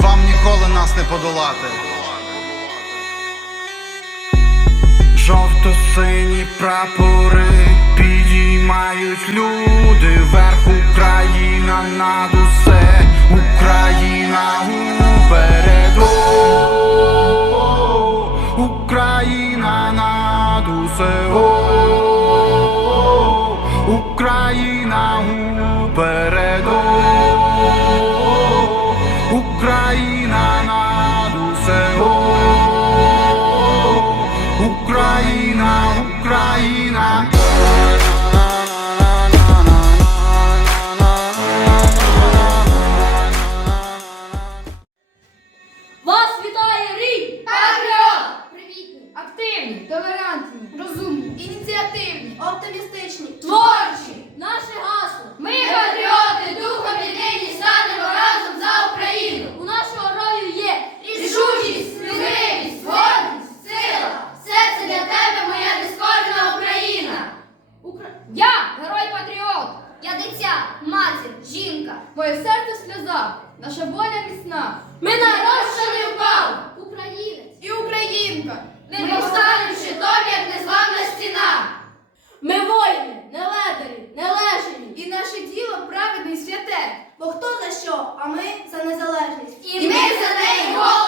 Вам ніколи нас не подолати. Жовто-сині прапори підіймають люди. Вверх Україна над усе, Україна упереду, Україна над усе, Україна упереду, Моє серце сльоза, наша воля міцна. Ми народ, що не впав. Українець! І українка. не повстанемо щитом, як незламна стіна. Ми воїни, не ледарі, не лежені! І наше діло праведне і святе. Бо хто за що, а ми за незалежність. І ми за неї голови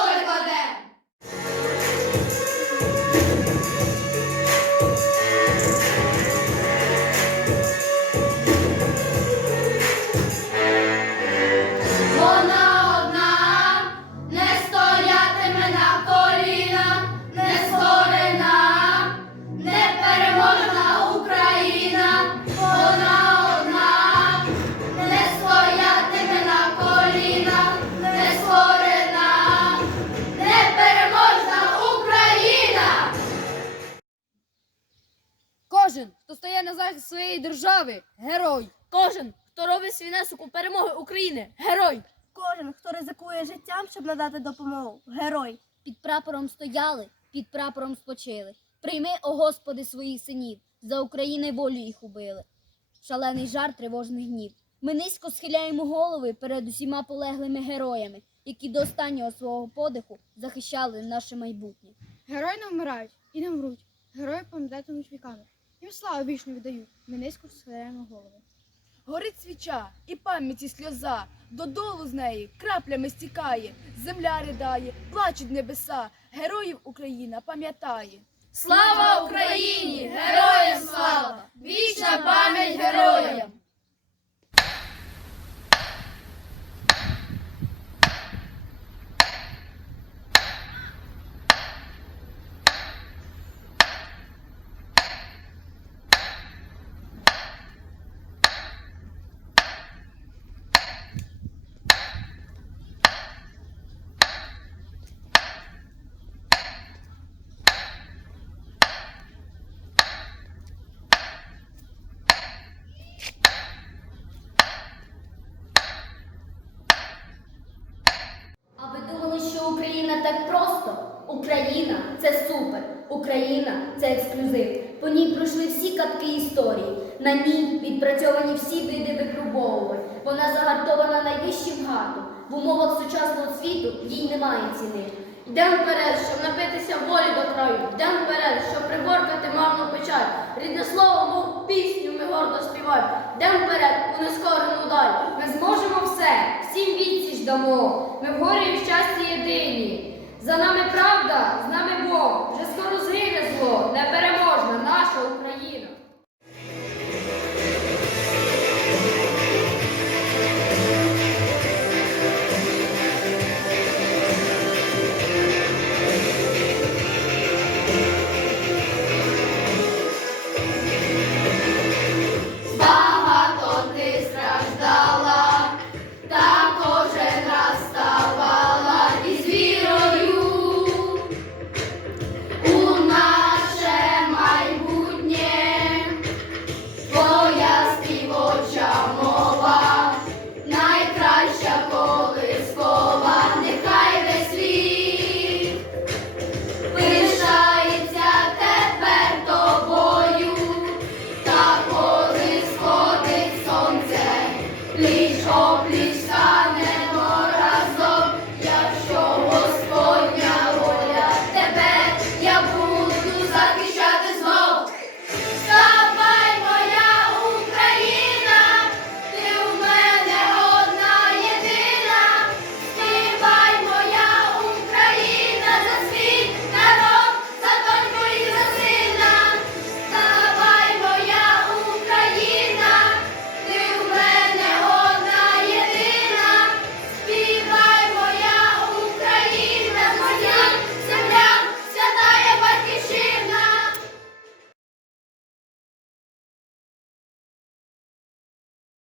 захист своєї держави, герой! Кожен, хто робить свій внесок у перемоги України, герой! Кожен, хто ризикує життям, щоб надати допомогу. Герой. Під прапором стояли, під прапором спочили. Прийми, о Господи, своїх синів, за України волю їх убили. Шалений жар тривожних днів. Ми низько схиляємо голови перед усіма полеглими героями, які до останнього свого подиху захищали наше майбутнє. Герої не вмирають і не мруть. Герої пам'ятатимуть віками. Їм славу вічну віддаю, Ми низько схиляємо голови. Горить свіча і пам'яті сльоза, додолу з неї краплями стікає, земля ридає, плачуть небеса, героїв Україна пам'ятає. Слава Україні! Героям слава! Вічна пам'ять героям! А ви думали, що Україна так просто? Україна це супер. Україна це ексклюзив. По ній пройшли всі катки історії. На ній відпрацьовані всі види випробовувань. Вона загартована найвищим гартом. В умовах сучасного світу їй немає ціни. Йдемо вперед, щоб напитися волі до краю. Йдемо вперед, щоб приборкати марну печаль. Рідне слово, мов пісню ми гордо співаємо. Йдемо вперед, у нескорену даль. Ми зможемо все, всім відсіч дамо. Ми в горі і в щасті єдині. jovens